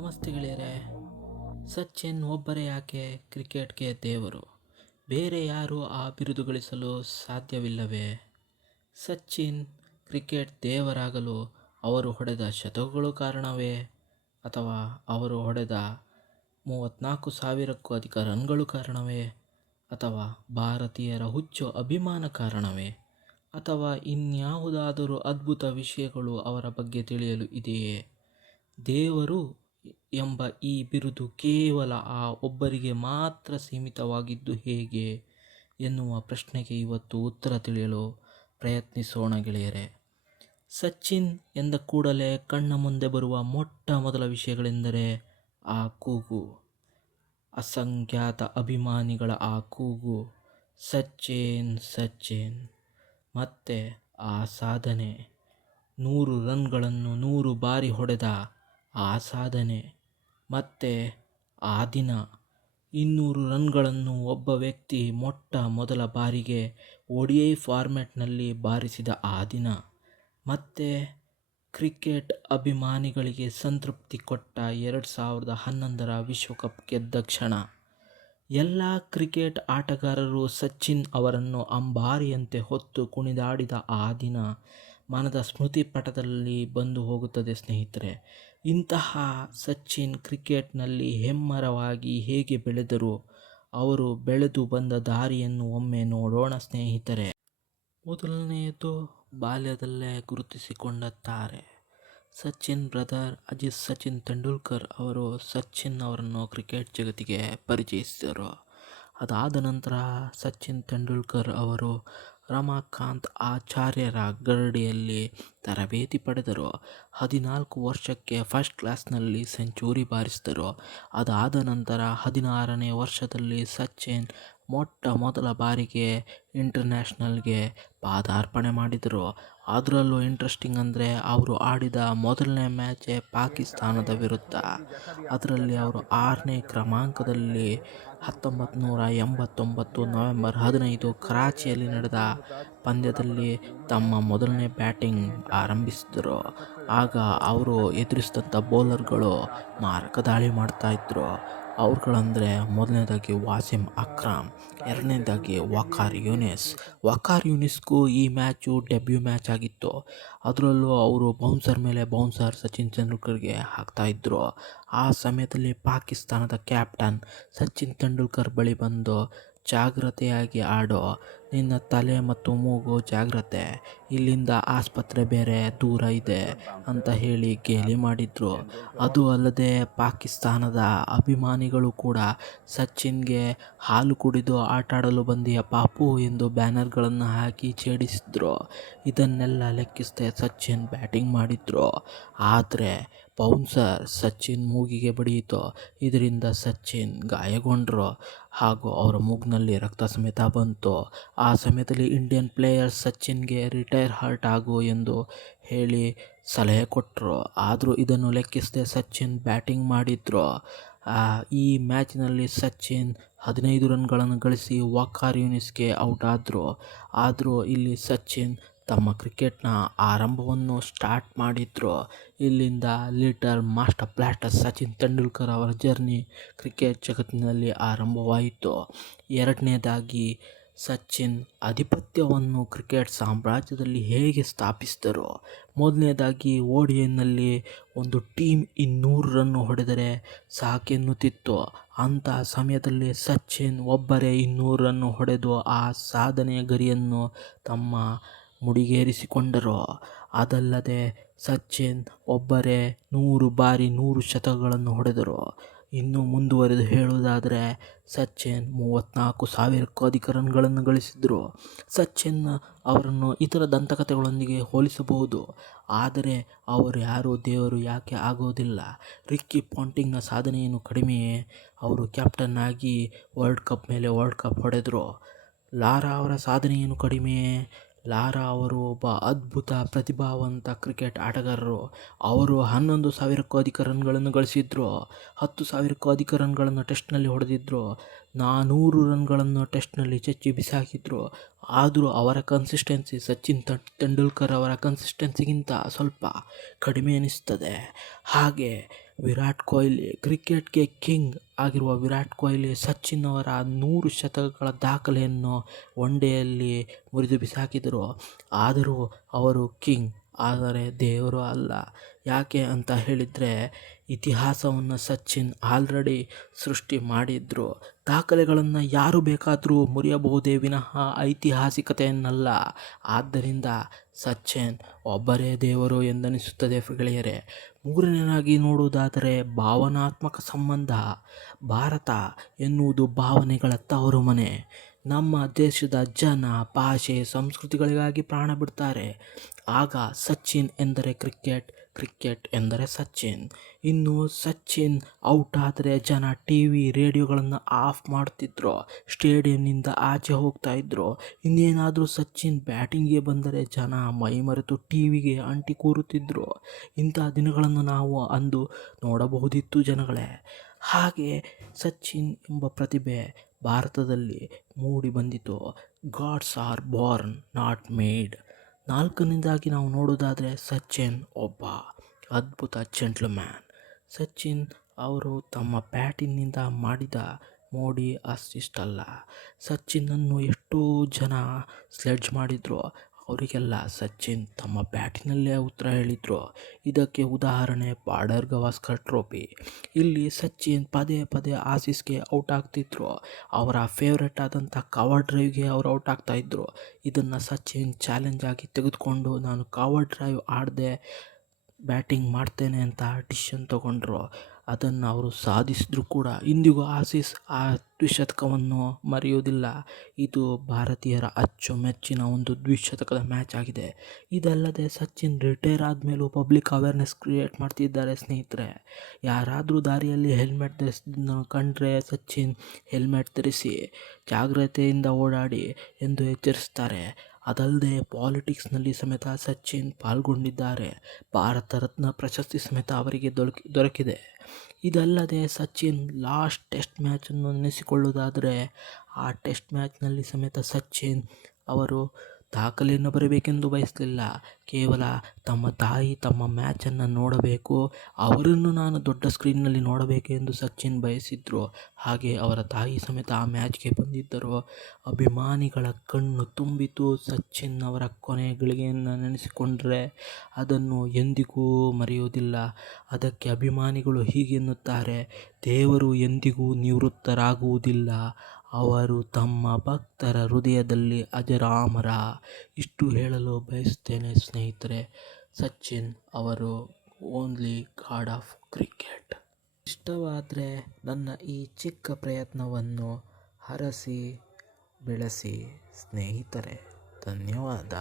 ನಮಸ್ತೆ ಗೆಳೆಯರೆ. ಸಚಿನ್ ಒಬ್ಬರೇ ಯಾಕೆ ಕ್ರಿಕೆಟ್ಗೆ ದೇವರು? ಬೇರೆ ಯಾರೂ ಆ ಬಿರುದು ಗಳಿಸಲು ಸಾಧ್ಯವಿಲ್ಲವೇ? ಸಚಿನ್ ಕ್ರಿಕೆಟ್ ದೇವರಾಗಲು ಅವರು ಹೊಡೆದ ಶತಕಗಳು ಕಾರಣವೇ? ಅಥವಾ ಅವರು ಹೊಡೆದ 34,000ಕ್ಕೂ ಅಧಿಕ ರನ್ಗಳು ಕಾರಣವೇ? ಅಥವಾ ಭಾರತೀಯರ ಹುಚ್ಚು ಅಭಿಮಾನ ಕಾರಣವೇ? ಅಥವಾ ಇನ್ಯಾವುದಾದರೂ ಅದ್ಭುತ ವಿಷಯಗಳು ಅವರ ಬಗ್ಗೆ ತಿಳಿಯಲು ಇದೆಯೇ? ದೇವರು ಎಂಬ ಈ ಬಿರುದು ಕೇವಲ ಆ ಒಬ್ಬರಿಗೆ ಮಾತ್ರ ಸೀಮಿತವಾಗಿದ್ದು ಹೇಗೆ ಎನ್ನುವ ಪ್ರಶ್ನೆಗೆ ಇವತ್ತು ಉತ್ತರ ತಿಳಿಯಲು ಪ್ರಯತ್ನಿಸೋಣ ಗೆಳೆಯರೆ. ಸಚಿನ್ ಎಂದ ಕೂಡಲೇ ಕಣ್ಣ ಮುಂದೆ ಬರುವ ಮೊಟ್ಟ ಮೊದಲ ವಿಷಯಗಳೆಂದರೆ ಆ ಕೂಗು, ಅಸಂಖ್ಯಾತ ಅಭಿಮಾನಿಗಳ ಆ ಕೂಗು, ಸಚಿನ್ ಸಚಿನ್. ಮತ್ತೆ ಆ ಸಾಧನೆ, 100 ರನ್ಗಳನ್ನು 100 ಬಾರಿ ಹೊಡೆದ ಆ ಸಾಧನೆ. ಮತ್ತು ಆ ದಿನ 200 ರನ್ಗಳನ್ನು ಒಬ್ಬ ವ್ಯಕ್ತಿ ಮೊಟ್ಟ ಮೊದಲ ಬಾರಿಗೆ ODI ಫಾರ್ಮ್ಯಾಟ್ನಲ್ಲಿ ಬಾರಿಸಿದ ಆ ದಿನ. ಮತ್ತು ಕ್ರಿಕೆಟ್ ಅಭಿಮಾನಿಗಳಿಗೆ ಸಂತೃಪ್ತಿ ಕೊಟ್ಟ 2011ರ ವಿಶ್ವಕಪ್ ಗೆದ್ದ ಕ್ಷಣ. ಎಲ್ಲ ಕ್ರಿಕೆಟ್ ಆಟಗಾರರು ಸಚಿನ್ ಅವರನ್ನು ಅಂಬಾರಿಯಂತೆ ಹೊತ್ತು ಕುಣಿದಾಡಿದ ಆ ದಿನ ಮನದ ಸ್ಮೃತಿ ಪಟದಲ್ಲಿ ಬಂದು ಹೋಗುತ್ತದೆ ಸ್ನೇಹಿತರೆ. ಇಂತಹ ಸಚಿನ್ ಕ್ರಿಕೆಟ್ನಲ್ಲಿ ಹೆಮ್ಮರವಾಗಿ ಹೇಗೆ ಬೆಳೆದರು? ಅವರು ಬೆಳೆದು ಬಂದ ದಾರಿಯನ್ನು ಒಮ್ಮೆ ನೋಡೋಣ ಸ್ನೇಹಿತರೆ. ಮೊದಲನೆಯದು, ಬಾಲ್ಯದಲ್ಲೇ ಗುರುತಿಸಿಕೊಂಡ ತಾರೆ. ಸಚಿನ್ ಬ್ರದರ್ ಅಜಿತ್ ಸಚಿನ್ ತೆಂಡೂಲ್ಕರ್ ಅವರು ಸಚಿನ್ ಅವರನ್ನು ಕ್ರಿಕೆಟ್ ಜಗತ್ತಿಗೆ ಪರಿಚಯಿಸಿದರು. ಅದಾದ ನಂತರ ಸಚಿನ್ ತೆಂಡೂಲ್ಕರ್ ಅವರು ರಮಾಕಾಂತ್ ಆಚಾರ್ಯರ ಗರಡಿಯಲ್ಲಿ ತರಬೇತಿ ಪಡೆದರು. 14 ವರ್ಷಕ್ಕೆ ಫಸ್ಟ್ ಕ್ಲಾಸ್ನಲ್ಲಿ ಸೆಂಚುರಿ ಬಾರಿಸಿದರು. ಅದಾದ ನಂತರ 16ನೇ ವರ್ಷದಲ್ಲಿ ಸಚಿನ್ ಮೊಟ್ಟ ಮೊದಲ ಬಾರಿಗೆ ಇಂಟರ್ನ್ಯಾಷನಲ್ಗೆ ಪಾದಾರ್ಪಣೆ ಮಾಡಿದರು. ಅದರಲ್ಲೂ ಇಂಟ್ರೆಸ್ಟಿಂಗ್ ಅಂದರೆ ಅವರು ಆಡಿದ ಮೊದಲನೇ ಮ್ಯಾಚೇ ಪಾಕಿಸ್ತಾನದ ವಿರುದ್ಧ. ಅದರಲ್ಲಿ ಅವರು 6ನೇ ಕ್ರಮಾಂಕದಲ್ಲಿ 1989 ನವೆಂಬರ್ 15 ಕರಾಚಿಯಲ್ಲಿ ನಡೆದ ಪಂದ್ಯದಲ್ಲಿ ತಮ್ಮ ಮೊದಲನೇ ಬ್ಯಾಟಿಂಗ್ ಆರಂಭಿಸಿದರು. ಆಗ ಅವರು ಎದುರಿಸಿದಂಥ ಬೌಲರ್ಗಳು ಮಾರಕ ದಾಳಿ ಮಾಡ್ತಾಯಿದ್ರು. ಅವ್ರುಗಳಂದರೆ ಮೊದಲನೇದಾಗಿ ವಾಸಿಂ ಅಕ್ರಮ್, ಎರಡನೇದಾಗಿ ವಕಾರ್ ಯೂನಿಸ್ಗೂ ಈ ಮ್ಯಾಚು ಡೆಬ್ಯೂ ಮ್ಯಾಚ್ ಆಗಿತ್ತು. ಅದರಲ್ಲೂ ಅವರು ಬೌನ್ಸರ್ ಮೇಲೆ ಬೌನ್ಸರ್ ಸಚಿನ್ ತೆಂಡೂಲ್ಕರ್ಗೆ ಹಾಕ್ತಾಯಿದ್ರು. ಆ ಸಮಯದಲ್ಲಿ ಪಾಕಿಸ್ತಾನದ ಕ್ಯಾಪ್ಟನ್ ಸಚಿನ್ ತೆಂಡೂಲ್ಕರ್ ಬಳಿ ಬಂದು, ಜಾಗ್ರತೆಯಾಗಿ ಆಡೋ, ನಿನ್ನ ತಲೆ ಮತ್ತು ಮೂಗು ಜಾಗ್ರತೆ, ಇಲ್ಲಿಂದ ಆಸ್ಪತ್ರೆ ಬೇರೆ ದೂರ ಇದೆ ಅಂತ ಹೇಳಿ ಗೇಲಿ ಮಾಡಿದ್ರು. ಅದು ಅಲ್ಲದೆ ಪಾಕಿಸ್ತಾನದ ಅಭಿಮಾನಿಗಳು ಕೂಡ ಸಚಿನ್ಗೆ ಹಾಲು ಕುಡಿದು ಆಟಾಡಲು ಬಂದಿಯ ಪಾಪು ಎಂದು ಬ್ಯಾನರ್ಗಳನ್ನು ಹಾಕಿ ಛೇಡಿಸಿದ್ರು. ಇದನ್ನೆಲ್ಲ ಲೆಕ್ಕಿಸದೆ ಸಚಿನ್ ಬ್ಯಾಟಿಂಗ್ ಮಾಡಿದ್ರು. ಆದರೆ ಬೌನ್ಸರ್ ಸಚಿನ್ ಮೂಗಿಗೆ ಬಡಿಯಿತು. ಇದರಿಂದ ಸಚಿನ್ ಗಾಯಗೊಂಡರು ಹಾಗೂ ಅವರ ಮೂಗಿನಲ್ಲಿ ರಕ್ತ ಸಮೇತ ಬಂತು. ಆ ಸಮಯದಲ್ಲಿ ಇಂಡಿಯನ್ ಪ್ಲೇಯರ್ಸ್ ಸಚಿನ್ಗೆ ರಿಟೈರ್ ಹರ್ಟ್ ಆಗು ಎಂದು ಹೇಳಿ ಸಲಹೆ ಕೊಟ್ಟರು. ಆದರೂ ಇದನ್ನು ಲೆಕ್ಕಿಸದೆ ಸಚಿನ್ ಬ್ಯಾಟಿಂಗ್ ಮಾಡಿದ್ರು. ಈ ಮ್ಯಾಚಿನಲ್ಲಿ ಸಚಿನ್ 15 ರನ್ಗಳನ್ನು ಗಳಿಸಿ ವಕಾರ್ ಯೂನಿಸ್ಗೆ ಔಟ್ ಆದರು. ಆದರೂ ಇಲ್ಲಿ ಸಚಿನ್ ತಮ್ಮ ಕ್ರಿಕೆಟ್ನ ಆರಂಭವನ್ನು ಸ್ಟಾರ್ಟ್ ಮಾಡಿದ್ರು. ಇಲ್ಲಿಂದ little master blaster Sachin Tendulkar ಅವರ ಜರ್ನಿ ಕ್ರಿಕೆಟ್ ಜಗತ್ತಿನಲ್ಲಿ ಆರಂಭವಾಯಿತು. ಎರಡನೇದಾಗಿ, ಸಚಿನ್ ಆಧಿಪತ್ಯವನ್ನು ಕ್ರಿಕೆಟ್ ಸಾಮ್ರಾಜ್ಯದಲ್ಲಿ ಹೇಗೆ ಸ್ಥಾಪಿಸಿದರು? ಮೊದಲನೇದಾಗಿ, ODIನಲ್ಲಿ ಒಂದು ಟೀಮ್ 200 ರನ್ ಹೊಡೆದರೆ ಸಾಕೆನ್ನುತ್ತಿತ್ತು. ಅಂಥ ಸಮಯದಲ್ಲಿ ಸಚಿನ್ ಒಬ್ಬರೇ 200 ರನ್ ಹೊಡೆದು ಆ ಸಾಧನೆಯ ಗರಿಯನ್ನು ತಮ್ಮ ಮುಡಿಗೇರಿಸಿಕೊಂಡರು. ಅದಲ್ಲದೆ ಸಚಿನ್ ಒಬ್ಬರೇ 100 ಬಾರಿ 100 ಶತಕಗಳನ್ನು ಹೊಡೆದರು. ಇನ್ನು ಮುಂದುವರೆದು ಹೇಳುವುದಾದರೆ ಸಚಿನ್ 34,000ಕ್ಕೂ ಅಧಿಕ ರನ್ಗಳನ್ನು ಗಳಿಸಿದರು. ಸಚಿನ್ ಅವರನ್ನು ಇತರ ದಂತಕಥೆಗಳೊಂದಿಗೆ ಹೋಲಿಸಬಹುದು. ಆದರೆ ಅವರು ಯಾರೂ ದೇವರು ಯಾಕೆ ಆಗೋದಿಲ್ಲ? ರಿಕ್ಕಿ ಪಾಂಟಿಂಗ್ನ ಸಾಧನೆಯೇನು ಕಡಿಮೆಯೇ? ಅವರು ಕ್ಯಾಪ್ಟನ್ ಆಗಿ ವರ್ಲ್ಡ್ ಕಪ್ ಮೇಲೆ ವರ್ಲ್ಡ್ ಕಪ್ ಹೊಡೆದರು. ಲಾರಾ ಅವರ ಸಾಧನೆಯೇನು ಕಡಿಮೆಯೇ? ಲಾರಾ ಅವರು ಒಬ್ಬ ಅದ್ಭುತ ಪ್ರತಿಭಾವಂತ ಕ್ರಿಕೆಟ್ ಆಟಗಾರರು. ಅವರು 11,000ಕ್ಕೂ ಅಧಿಕ ರನ್ಗಳನ್ನು ಗಳಿಸಿದ್ರು. 10,000ಕ್ಕೂ ಅಧಿಕ ರನ್ಗಳನ್ನು ಟೆಸ್ಟ್ನಲ್ಲಿ ಹೊಡೆದಿದ್ರು. 400 ರನ್ಗಳನ್ನು ಟೆಸ್ಟ್ನಲ್ಲಿ ಚೆಚ್ಚಿ ಬಿಸಾಕಿದ್ರು. ಆದರೂ ಅವರ ಕನ್ಸಿಸ್ಟೆನ್ಸಿ ಸಚಿನ್ ತೆಂಡೂಲ್ಕರ್ ಅವರ ಕನ್ಸಿಸ್ಟೆನ್ಸಿಗಿಂತ ಸ್ವಲ್ಪ ಕಡಿಮೆ ಅನಿಸ್ತದೆ. ಹಾಗೆ ವಿರಾಟ್ ಕೊಹ್ಲಿ, ಕ್ರಿಕೆಟ್ಗೆ ಕಿಂಗ್ ಆಗಿರುವ ವಿರಾಟ್ ಕೊಹ್ಲಿ ಸಚಿನ್ ಅವರ 100 ಶತಕಗಳ ದಾಖಲೆಯನ್ನು ಒನ್ ಡೇಯಲ್ಲಿ ಮುರಿದು ಬಿಸಾಕಿದರು. ಆದರೂ ಅವರು ಕಿಂಗ್, ಆದರೆ ದೇವರು ಅಲ್ಲ. ಯಾಕೆ ಅಂತ ಹೇಳಿದರೆ, ಇತಿಹಾಸವನ್ನು ಸಚಿನ್ ಆಲ್ರೆಡಿ ಸೃಷ್ಟಿ ಮಾಡಿದ್ರು. ದಾಖಲೆಗಳನ್ನು ಯಾರು ಬೇಕಾದರೂ ಮುರಿಯಬಹುದೇ ವಿನಃ ಐತಿಹಾಸಿಕತೆಯನ್ನಲ್ಲ. ಆದ್ದರಿಂದ ಸಚಿನ್ ಒಬ್ಬರೇ ದೇವರು ಎಂದೆನಿಸುತ್ತದೆ ಗೆಳೆಯರೇ. ಮೂರನೆಯದಾಗಿ ನೋಡುವುದಾದರೆ ಭಾವನಾತ್ಮಕ ಸಂಬಂಧ. ಭಾರತ ಎನ್ನುವುದು ಭಾವನೆಗಳ ತವರು ಮನೆ. ನಮ್ಮ ದೇಶದ ಜನ ಭಾಷೆ, ಸಂಸ್ಕೃತಿಗಳಿಗಾಗಿ ಪ್ರಾಣ ಬಿಡ್ತಾರೆ. ಆಗ ಸಚಿನ್ ಎಂದರೆ ಕ್ರಿಕೆಟ್, ಕ್ರಿಕೆಟ್ ಎಂದರೆ ಸಚಿನ್. ಇನ್ನು ಸಚಿನ್ ಔಟ್ ಆದರೆ ಜನ ಟಿವಿ, ರೇಡಿಯೋಗಳನ್ನು ಆಫ್ ಮಾಡ್ತಿದ್ರು, ಸ್ಟೇಡಿಯಂನಿಂದ ಆಚೆ ಹೋಗ್ತಾ ಇದ್ರು. ಇನ್ನೇನಾದರೂ ಸಚಿನ್ ಬ್ಯಾಟಿಂಗ್ಗೆ ಬಂದರೆ ಜನ ಮೈಮರೆತು ಟಿವಿಗೆ ಅಂಟಿ ಕೂರುತ್ತಿದ್ರು. ಇಂಥ ದಿನಗಳನ್ನು ನಾವು ಅಂದು ನೋಡಬಹುದಿತ್ತು ಜನಗಳೇ. ಹಾಗೆ ಸಚಿನ್ ಎಂಬ ಪ್ರತಿಭೆ ಭಾರತದಲ್ಲಿ ಮೂಡಿ ಬಂದಿತು. Gods are born, not made. ನಾಲ್ಕನೇದಾಗಿ ನಾವು ನೋಡೋದಾದರೆ ಸಚಿನ್ ಒಬ್ಬ ಅದ್ಭುತ ಜೆಂಟ್ಲ್ಮ್ಯಾನ್. ಸಚಿನ್ ಅವರು ತಮ್ಮ ಬ್ಯಾಟಿನಿಂದ ಮಾಡಿದ ಮೋಡಿ ಅಷ್ಟಿಷ್ಟಲ್ಲ. ಸಚಿನ್ನನ್ನು ಎಷ್ಟೋ ಜನ ಸ್ಲೆಡ್ಜ್ ಮಾಡಿದ್ರು, ಅವರಿಗೆಲ್ಲ ಸಚಿನ್ ತಮ್ಮ ಬ್ಯಾಟಿನಲ್ಲೇ ಉತ್ತರ ಹೇಳಿದ್ರು. ಇದಕ್ಕೆ ಉದಾಹರಣೆ ಬಾರ್ಡರ್ ಗವಾಸ್ಕರ್ ಟ್ರೋಫಿ. ಇಲ್ಲಿ ಸಚಿನ್ ಪದೇ ಪದೇ ಆಸೀಸ್ಗೆ ಔಟ್ ಆಗ್ತಿದ್ರು. ಅವರ ಫೇವ್ರೆಟ್ ಆದಂಥ ಕವರ್ ಡ್ರೈವ್ಗೆ ಅವರು ಔಟ್ ಆಗ್ತಾಯಿದ್ರು. ಇದನ್ನು ಸಚಿನ್ ಚಾಲೆಂಜ್ ಆಗಿ ತೆಗೆದುಕೊಂಡು, ನಾನು ಕವರ್ ಡ್ರೈವ್ ಆಡದೆ ಬ್ಯಾಟಿಂಗ್ ಮಾಡ್ತೇನೆ ಅಂತ ಡಿಸಿಷನ್ ತಗೊಂಡ್ರು. ಅದನ್ನು ಅವರು ಸಾಧಿಸಿದ್ರು ಕೂಡ. ಇಂದಿಗೂ ಆಸೀಸ್ ಆ ದ್ವಿಶತಕವನ್ನು ಮರೆಯುವುದಿಲ್ಲ. ಇದು ಭಾರತೀಯರ ಅಚ್ಚುಮೆಚ್ಚಿನ ಒಂದು ದ್ವಿಶತಕದ ಮ್ಯಾಚ್ ಆಗಿದೆ. ಇದಲ್ಲದೆ ಸಚಿನ್ ರಿಟೈರ್ ಆದಮೇಲೂ ಪಬ್ಲಿಕ್ ಅವೇರ್ನೆಸ್ ಕ್ರಿಯೇಟ್ ಮಾಡ್ತಿದ್ದಾರೆ ಸ್ನೇಹಿತರೆ. ಯಾರಾದರೂ ದಾರಿಯಲ್ಲಿ ಹೆಲ್ಮೆಟ್ ಧರಿಸಿದ್ದನ್ನು ಕಂಡ್ರೆ ಸಚಿನ್ ಹೆಲ್ಮೆಟ್ ಧರಿಸಿ, ಜಾಗ್ರತೆಯಿಂದ ಓಡಾಡಿ ಎಂದು ಎಚ್ಚರಿಸ್ತಾರೆ. ಅದಲ್ಲದೆ ಪಾಲಿಟಿಕ್ಸ್ನಲ್ಲಿ ಸಮೇತ ಸಚಿನ್ ಪಾಲ್ಗೊಂಡಿದ್ದಾರೆ. ಭಾರತ ರತ್ನ ಪ್ರಶಸ್ತಿ ಸಮೇತ ಅವರಿಗೆ ದೊರಕಿದೆ. ಇದಲ್ಲದೆ ಸಚಿನ್ ಲಾಸ್ಟ್ ಟೆಸ್ಟ್ ಮ್ಯಾಚನ್ನು ನೆನೆಸಿಕೊಳ್ಳುವುದಾದರೆ, ಆ ಟೆಸ್ಟ್ ಮ್ಯಾಚ್ನಲ್ಲಿ ಸಮೇತ ಸಚಿನ್ ಅವರು ದಾಖಲೆಯನ್ನು ಬರಬೇಕೆಂದು ಬಯಸಲಿಲ್ಲ. ಕೇವಲ ತಮ್ಮ ತಾಯಿ ತಮ್ಮ ಮ್ಯಾಚನ್ನು ನೋಡಬೇಕು, ಅವರನ್ನು ನಾನು ದೊಡ್ಡ ಸ್ಕ್ರೀನ್ನಲ್ಲಿ ನೋಡಬೇಕು ಎಂದು ಸಚಿನ್ ಬಯಸಿದ್ರು. ಹಾಗೆ ಅವರ ತಾಯಿ ಸಮೇತ ಆ ಮ್ಯಾಚ್ಗೆ ಬಂದಿದ್ದರು. ಅಭಿಮಾನಿಗಳ ಕಣ್ಣು ತುಂಬಿತು. ಸಚಿನ್ ಅವರ ಕೊನೆ ಗಳಿಗೆಯನ್ನು ನೆನೆಸಿಕೊಂಡ್ರೆ ಅದನ್ನು ಎಂದಿಗೂ ಮರೆಯುವುದಿಲ್ಲ. ಅದಕ್ಕೆ ಅಭಿಮಾನಿಗಳು ಹೀಗೆನ್ನುತ್ತಾರೆ, ದೇವರು ಎಂದಿಗೂ ನಿವೃತ್ತರಾಗುವುದಿಲ್ಲ, ಅವರು ತಮ್ಮ ಭಕ್ತರ ಹೃದಯದಲ್ಲಿ ಅಜರಾಮರ. ಇಷ್ಟು ಹೇಳಲು ಬಯಸುತ್ತೇನೆ ಸ್ನೇಹಿತರೆ. ಸಚಿನ್ ಅವರು ಓನ್ಲಿ ಗಾಡ್ ಆಫ್ ಕ್ರಿಕೆಟ್. ಇಷ್ಟವಾದರೆ ನನ್ನ ಈ ಚಿಕ್ಕ ಪ್ರಯತ್ನವನ್ನು ಹರಸಿ ಬೆಳೆಸಿ ಸ್ನೇಹಿತರೆ. ಧನ್ಯವಾದ.